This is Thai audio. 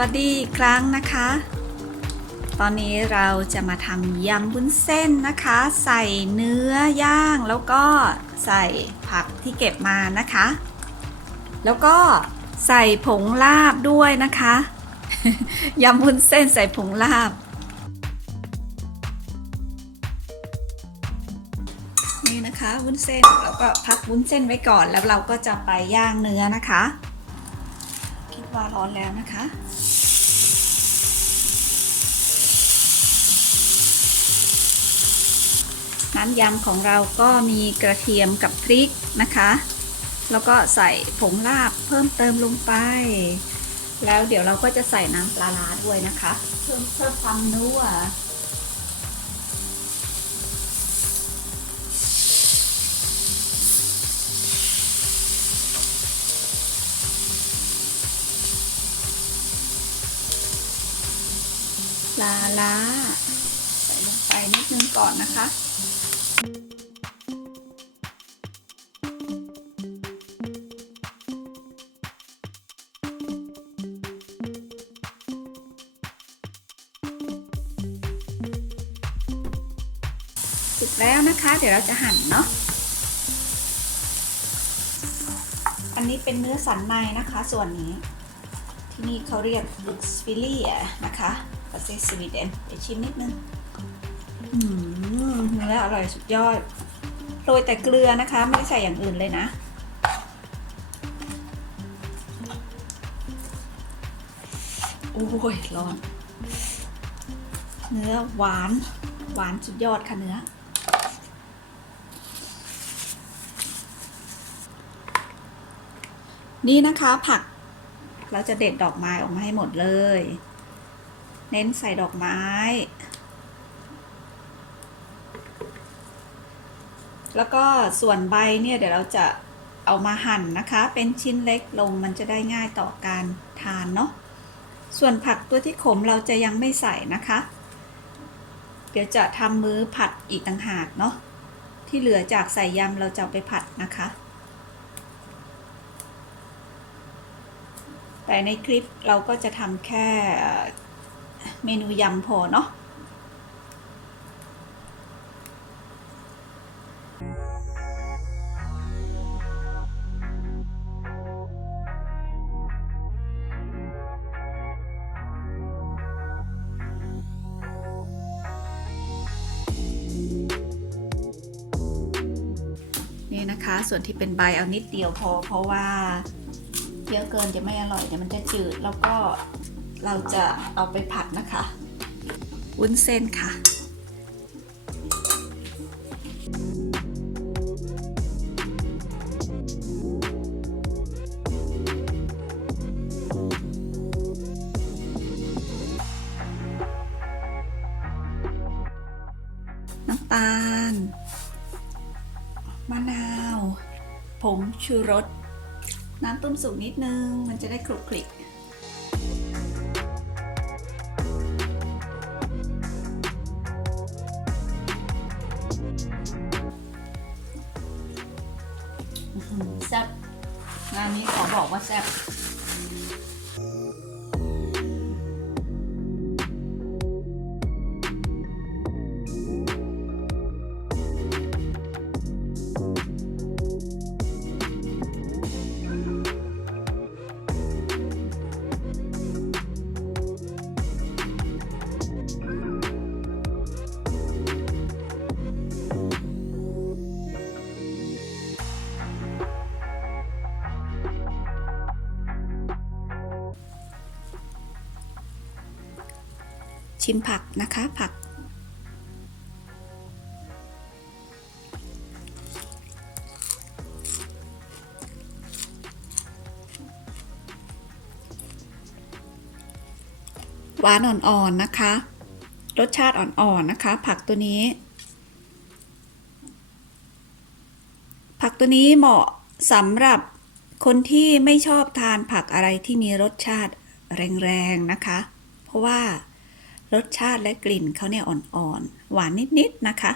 วัสดีอีกครั้งนะคะ ตอนนี้เราจะมาทำยำวุ้นเส้นนะคะ ใส่เนื้อย่างแล้วก็ใส่ผักที่เก็บมานะคะ แล้วก็ใส่ผงลาบด้วยนะคะยำวุ้นเส้นใส่ผงลาบ นี่นะคะวุ้นเส้นเราก็พักวุ้นเส้นไว้ก่อนแล้วเราก็จะไปย่างเนื้อนะคะ ว่าร้อนแล้วนะคะ น้ำยำของเราก็มีกระเทียมกับพริกนะคะ แล้วก็ใส่ผงลาบเพิ่มเติมลงไป แล้วเดี๋ยวเราก็จะใส่น้ำปลาร้าด้วยนะคะ เพิ่มเพิ่มความนัว ลาลาใส่ลงไปนิดนึงก่อนนะคะสุกแล้วนะคะ เดี๋ยวเราจะหั่นเนาะ อันนี้เป็นเนื้อสันในนะคะ ส่วนนี้ ที่นี่เขาเรียกลุกสฟิลี่นะคะ ประเทศสวีเดนไปชิมนิดนึงอืมเนื้ออร่อยสุดยอด โรยแต่เกลือนะคะ ไม่ได้ใส่อย่างอื่นเลยนะโอ้ยร้อน เนื้อหวาน หวานสุดยอดค่ะเนื้อ นี่นะคะผักเราจะเด็ดดอกไม้ออกมาให้หมดเลย เน้นใส่ดอกไม้ แล้วก็ส่วนใบเนี่ยเดี๋ยวเราจะเอามาหั่นนะคะ เป็นชิ้นเล็กลงมันจะได้ง่ายต่อการทานเนาะ ส่วนผักตัวที่ขมเราจะยังไม่ใส่นะคะ เดี๋ยวจะทำมื้อผัดอีกต่างหากเนาะ ที่เหลือจากใส่ยำเราจะไปผัดนะคะ แต่ในคลิปเราก็จะทำแค่ เมนูยำพอเนาะนี่นะคะ ส่วนที่เป็นใบเอานิดเดียวพอ เพราะว่าเยอะเกินจะไม่อร่อยเดี๋ยวมันจะจืดแล้วก็ เราจะเอาไปผัดนะคะ วุ้นเส้นค่ะ น้ำตาล มะนาว ผงชูรส น้ำต้มสุกนิดนึง มันจะได้คลุกคลิก แซ่บงานนี้ขอบอกว่าแซ่บ ชิมผักนะคะผัก หวานอ่อนๆนะคะ รสชาติอ่อนๆนะคะ ผักตัวนี้ ผักตัวนี้เหมาะสำหรับคนที่ไม่ชอบทานผักอะไรที่มีรสชาติแรงๆนะคะ เพราะว่า รสชาติและกลิ่นเขาเนี่ยอ่อนๆ หวานนิดๆ นะคะ